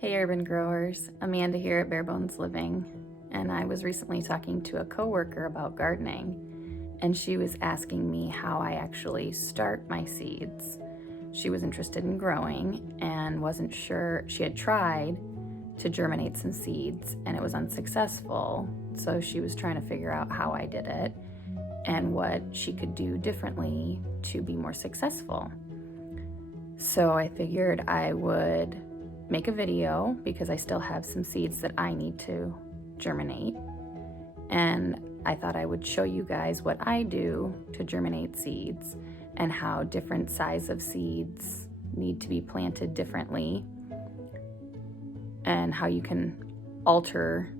Hey urban growers, Amanda here at Bare Bones Living, and I was recently talking to a coworker about gardening, and she was asking me how I actually start my seeds. She was interested in growing and wasn't sure. She had tried to germinate some seeds and it was unsuccessful, so she was trying to figure out how I did it and what she could do differently to be more successful. So I figured I would make a video because I still have some seeds that I need to germinate, and I thought I would show you guys what I do to germinate seeds and how different size of seeds need to be planted differently and how you can alter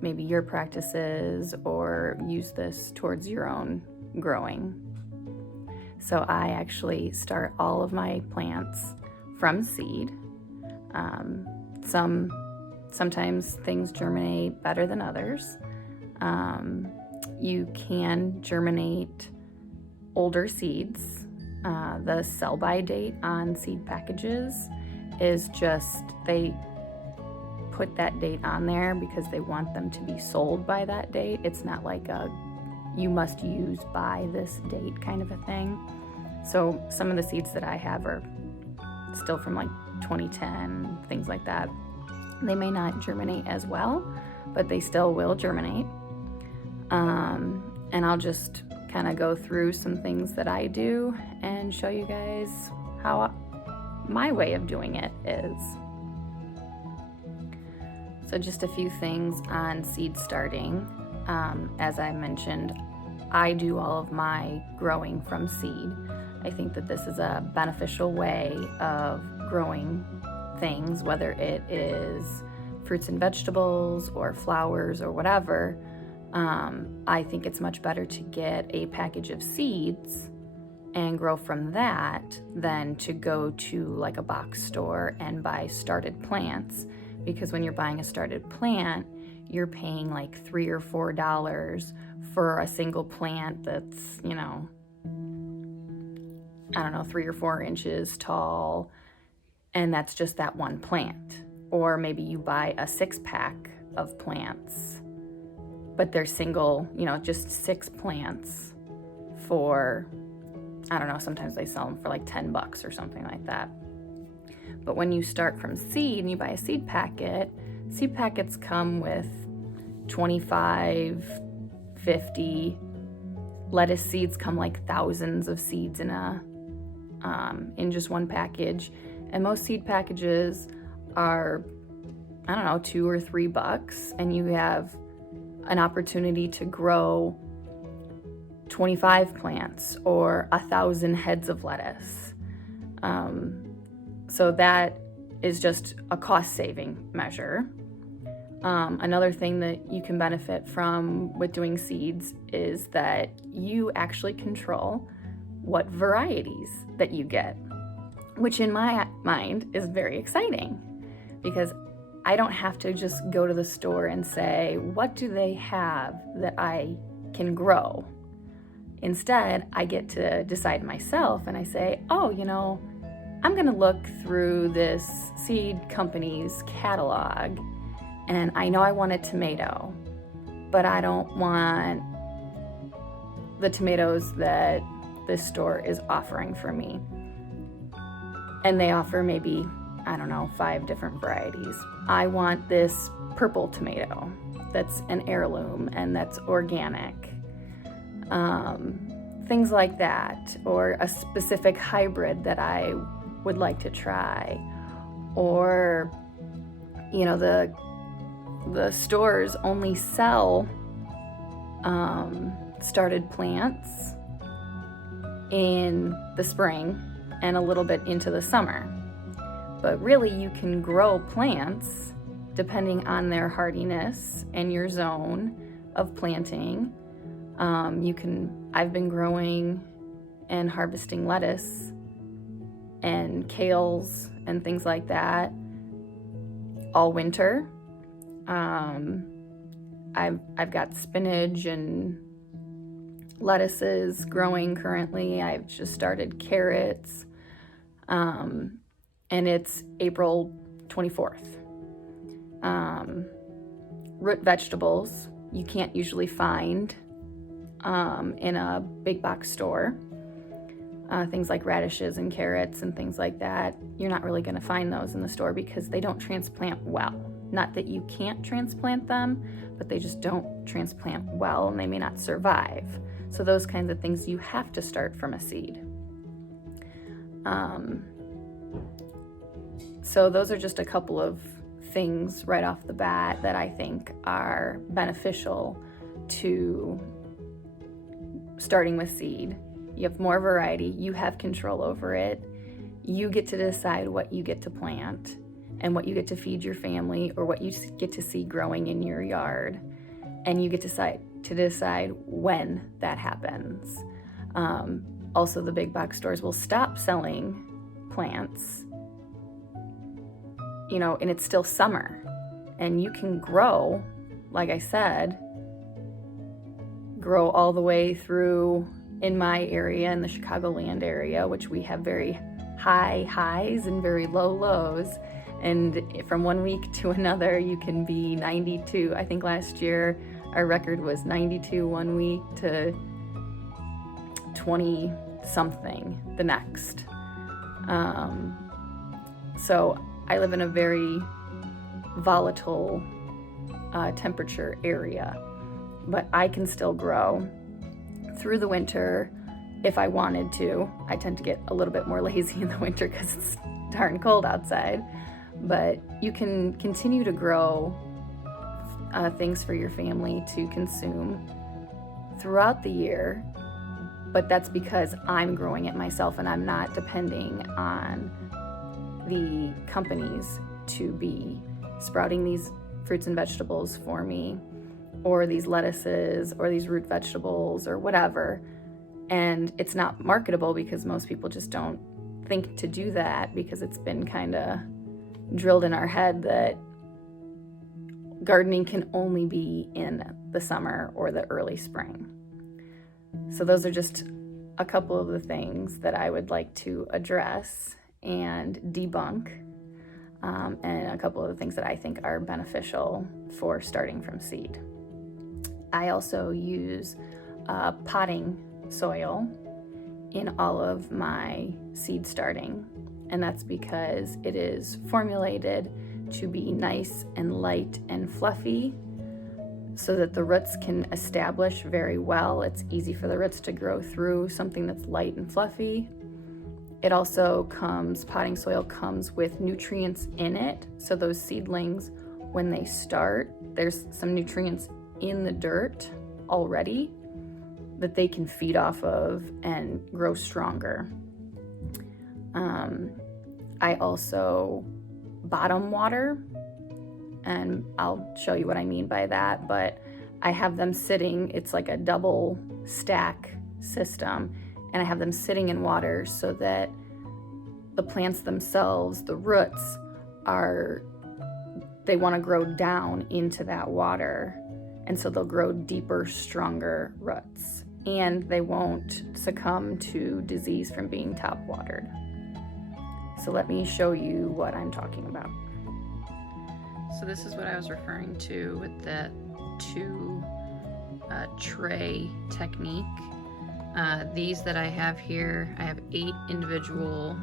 maybe your practices or use this towards your own growing. So I actually start all of my plants from seed. Sometimes things germinate better than others. You can germinate older seeds. The sell-by date on seed packages is just, they put that date on there because they want them to be sold by that date. It's not like a you must use by this date kind of a thing. So some of the seeds that I have are still from like 2010, things like that. They may not germinate as well, but they still will germinate. And I'll just kind of go through some things that I do and show you guys how my way of doing it is. So just a few things on seed starting. As I mentioned, I do all of my growing from seed. I think that this is a beneficial way of growing things, whether it is fruits and vegetables or flowers or whatever. I think it's much better to get a package of seeds and grow from that than to go to like a box store and buy started plants, because when you're buying a started plant, you're paying like $3 or $4 for a single plant that's, I don't know, 3 or 4 inches tall, and that's just that one plant. Or maybe you buy a 6-pack of plants, but they're single, just 6 plants for, I don't know, sometimes they sell them for like $10 or something like that. But when you start from seed and you buy a seed packets come with 25, 50. Lettuce seeds come like thousands of seeds in just one package. And most seed packages are, I don't know, $2 or $3, and you have an opportunity to grow 25 plants or 1,000 heads of lettuce. So that is just a cost-saving measure. Another thing that you can benefit from with doing seeds is that you actually control what varieties that you get, which in my mind is very exciting, because I don't have to just go to the store and say, what do they have that I can grow? Instead, I get to decide myself, and I say, I'm gonna look through this seed company's catalog, and I know I want a tomato, but I don't want the tomatoes that this store is offering for me. And they offer maybe, 5 different varieties. I want this purple tomato that's an heirloom and that's organic. Things like that, or a specific hybrid that I would like to try. Or, the stores only sell started plants in the spring and a little bit into the summer. But really, you can grow plants depending on their hardiness and your zone of planting. I've been growing and harvesting lettuce and kales and things like that all winter. I've got spinach and lettuces growing currently. I've just started carrots. And it's April 24th. Root vegetables you can't usually find in a big box store. Things like radishes and carrots and things like that, you're not really going to find those in the store because they don't transplant well. Not that you can't transplant them, but they just don't transplant well and they may not survive. So those kinds of things you have to start from a seed. So those are just a couple of things right off the bat that I think are beneficial to starting with seed. You have more variety, you have control over it, you get to decide what you get to plant and what you get to feed your family or what you get to see growing in your yard, and you get to decide when that happens. Also, the big box stores will stop selling plants, and it's still summer, and you can grow, like I said, grow all the way through in my area, in the Chicagoland area, which we have very high highs and very low lows. And from one week to another, you can be 92. I think last year our record was 92 one week to 20 something the next. So I live in a very volatile temperature area, but I can still grow through the winter if I wanted to. I tend to get a little bit more lazy in the winter because it's darn cold outside, but you can continue to grow things for your family to consume throughout the year, but that's because I'm growing it myself and I'm not depending on the companies to be sprouting these fruits and vegetables for me, or these lettuces or these root vegetables or whatever. And it's not marketable because most people just don't think to do that, because it's been kind of drilled in our head that gardening can only be in the summer or the early spring. So those are just a couple of the things that I would like to address and debunk, and a couple of the things that I think are beneficial for starting from seed. I also use potting soil in all of my seed starting, and that's because it is formulated to be nice and light and fluffy so that the roots can establish very well. It's easy for the roots to grow through something that's light and fluffy. It also potting soil comes with nutrients in it, so those seedlings, when they start, there's some nutrients in the dirt already that they can feed off of and grow stronger. I also bottom water, and I'll show you what I mean by that, but I have them sitting, it's like a double stack system, and I have them sitting in water so that the plants themselves, the roots, they want to grow down into that water, and so they'll grow deeper, stronger roots, and they won't succumb to disease from being top watered. So let me show you what I'm talking about. So this is what I was referring to with the two tray technique. These that I have here, I have 8 individual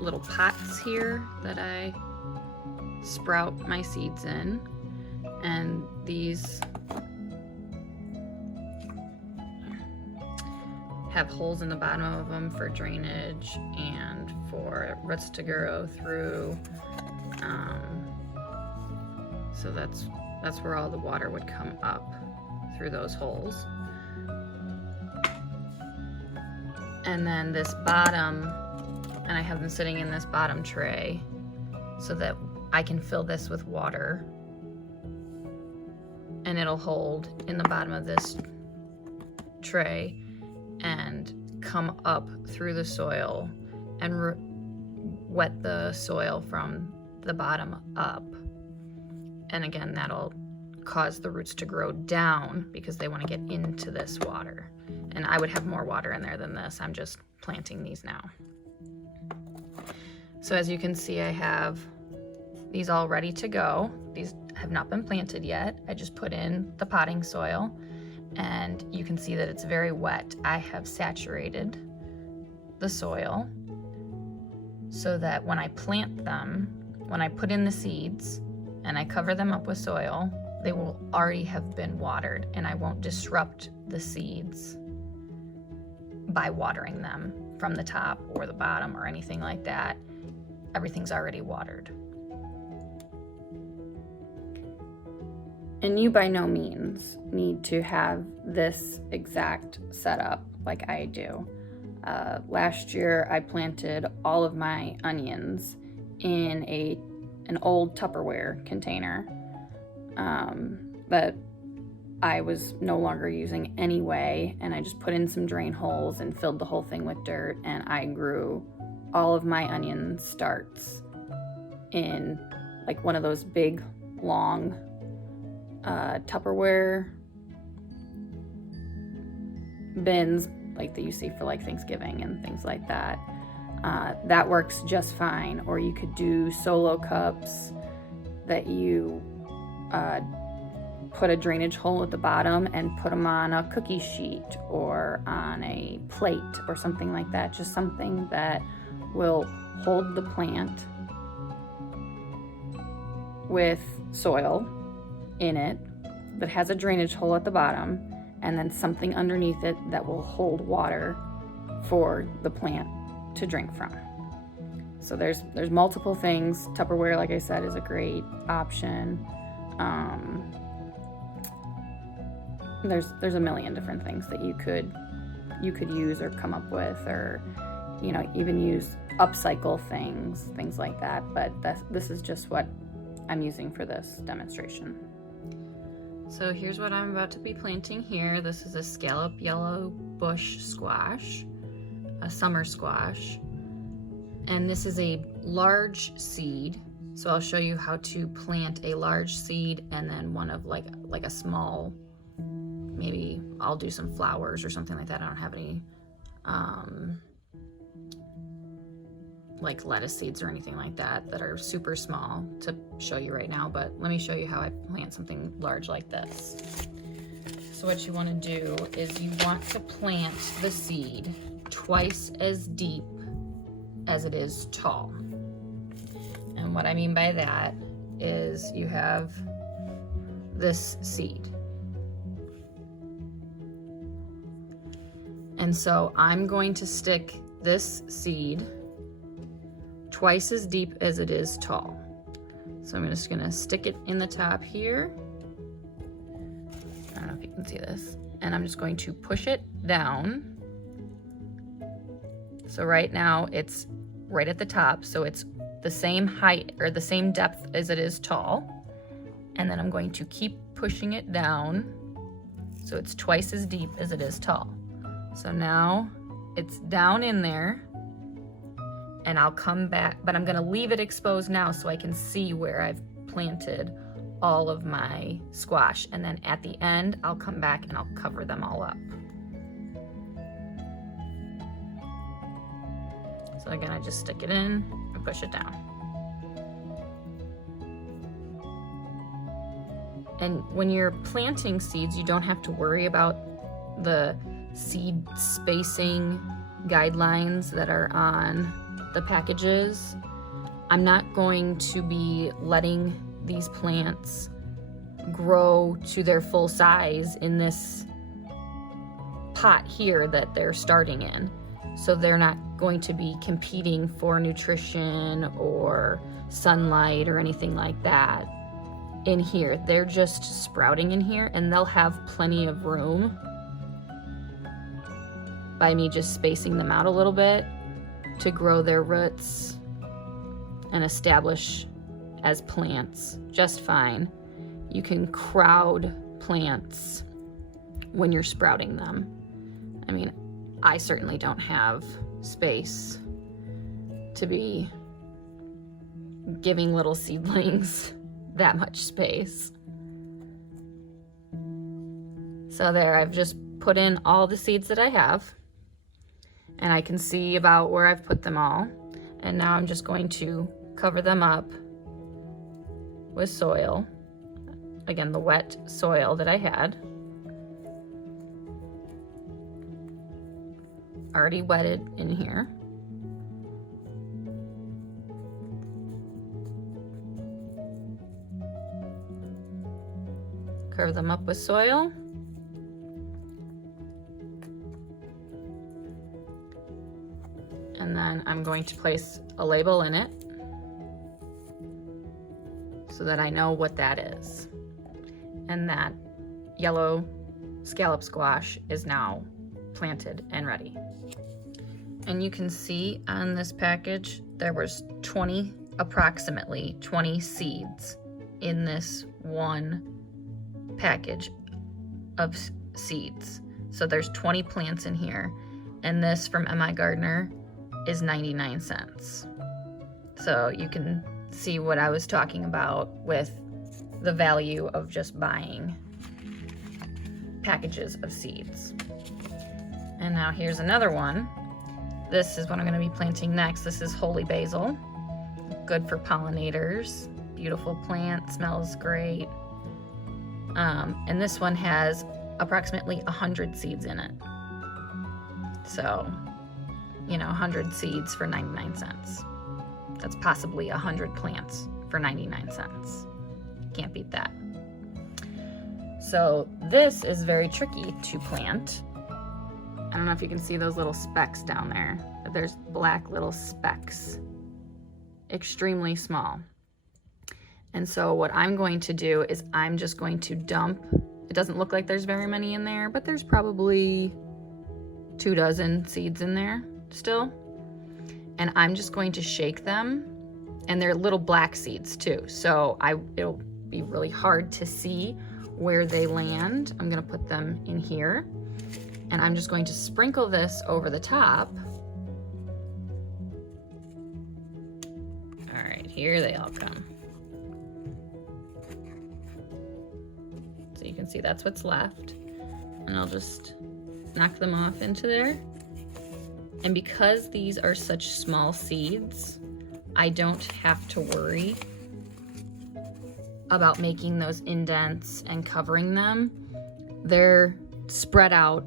little pots here that I sprout my seeds in, and these have holes in the bottom of them for drainage and for roots to grow through. So that's where all the water would come up through those holes. And then this bottom, and I have them sitting in this bottom tray so that I can fill this with water, and it'll hold in the bottom of this tray and come up through the soil and wet the soil from the bottom up. And again, that'll cause the roots to grow down because they want to get into this water. And I would have more water in there than this. I'm just planting these now. So as you can see, I have these all ready to go. These have not been planted yet. I just put in the potting soil, and you can see that it's very wet. I have saturated the soil so that when I plant them, when I put in the seeds and I cover them up with soil, they will already have been watered, and I won't disrupt the seeds by watering them from the top or the bottom or anything like that. Everything's already watered. And you by no means need to have this exact setup like I do. Last year I planted all of my onions in an old Tupperware container that I was no longer using anyway, and I just put in some drain holes and filled the whole thing with dirt, and I grew all of my onion starts in like one of those big long Tupperware bins like that you see for like Thanksgiving and things like that. That works just fine. Or you could do solo cups that you put a drainage hole at the bottom and put them on a cookie sheet or on a plate or something like that. Just something that will hold the plant with soil in it that has a drainage hole at the bottom, and then something underneath it that will hold water for the plant to drink from. So there's multiple things. Tupperware, like I said, is a great option. There's a million different things that you could use or come up with, or even use upcycle things like that. But this is just what I'm using for this demonstration. So here's what I'm about to be planting here. This is a scallop yellow bush squash, a summer squash, and this is a large seed. So I'll show you how to plant a large seed and then one of like a small, maybe I'll do some flowers or something like that. I don't have any like lettuce seeds or anything like that are super small to show you right now, but let me show you how I plant something large like this. So what you want to do is you want to plant the seed twice as deep as it is tall. And what I mean by that is you have this seed. And so I'm going to stick this seed twice as deep as it is tall. So I'm just gonna stick it in the top here. I don't know if you can see this. And I'm just going to push it down. So right now it's right at the top, so it's the same height or the same depth as it is tall. And then I'm going to keep pushing it down so it's twice as deep as it is tall. So now it's down in there, and I'll come back, but I'm gonna leave it exposed now so I can see where I've planted all of my squash. And then at the end, I'll come back and I'll cover them all up. So again, I just stick it in and push it down. And when you're planting seeds, you don't have to worry about the seed spacing guidelines that are on the packages. I'm not going to be letting these plants grow to their full size in this pot here that they're starting in. So they're not going to be competing for nutrition or sunlight or anything like that in here. They're just sprouting in here, and they'll have plenty of room by me just spacing them out a little bit to grow their roots and establish as plants just fine. You can crowd plants when you're sprouting them. I mean, I certainly don't have space to be giving little seedlings that much space. So there, I've just put in all the seeds that I have, and I can see about where I've put them all. And now I'm just going to cover them up with soil. Again, the wet soil that I had. Already wetted in here. Cover them up with soil. And then I'm going to place a label in it so that I know what that is. And that yellow scallop squash is now planted and ready. And you can see on this package, there was approximately 20 seeds in this one package of seeds. So there's 20 plants in here. And this from MI Gardener is 99 cents. So you can see what I was talking about with the value of just buying packages of seeds. And now here's another one. This is what I'm going to be planting next. This is holy basil. Good for pollinators. Beautiful plant, smells great. And this one has approximately 100 seeds in it. So, 100 seeds for 99 cents. That's possibly 100 plants for 99 cents. Can't beat that. So this is very tricky to plant. I don't know if you can see those little specks down there, but there's black little specks. Extremely small. And so what I'm going to do is I'm just going to dump, it doesn't look like there's very many in there, but there's probably 24 seeds in there still. And I'm just going to shake them, and they're little black seeds too. So it'll be really hard to see where they land. I'm gonna put them in here, and I'm just going to sprinkle this over the top. All right, here they all come. So you can see that's what's left. And I'll just knock them off into there. And because these are such small seeds, I don't have to worry about making those indents and covering them. They're spread out,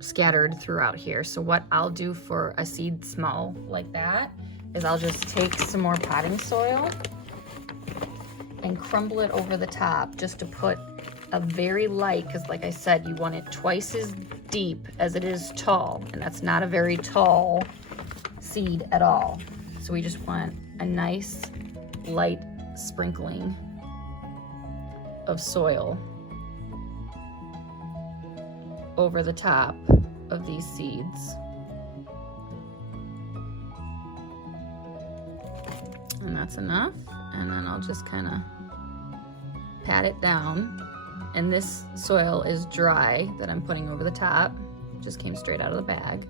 scattered throughout here. So what I'll do for a seed small like that is I'll just take some more potting soil and crumble it over the top just to put a very light, because like I said, you want it twice as deep as it is tall, and that's not a very tall seed at all. So we just want a nice light sprinkling of soil over the top of these seeds. And that's enough. And then I'll just kind of pat it down. And this soil is dry that I'm putting over the top. Just came straight out of the bag.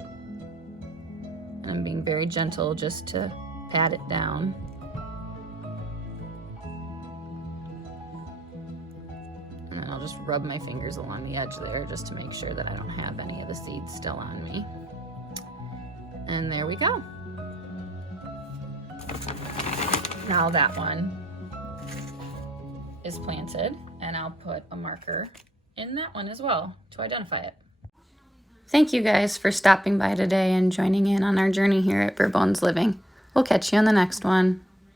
And I'm being very gentle just to pat it down. And then I'll just rub my fingers along the edge there just to make sure that I don't have any of the seeds still on me. And there we go. Now that one is planted, and I'll put a marker in that one as well to identify it. Thank you guys for stopping by today and joining in on our journey here at Bare Bones Living. We'll catch you on the next one.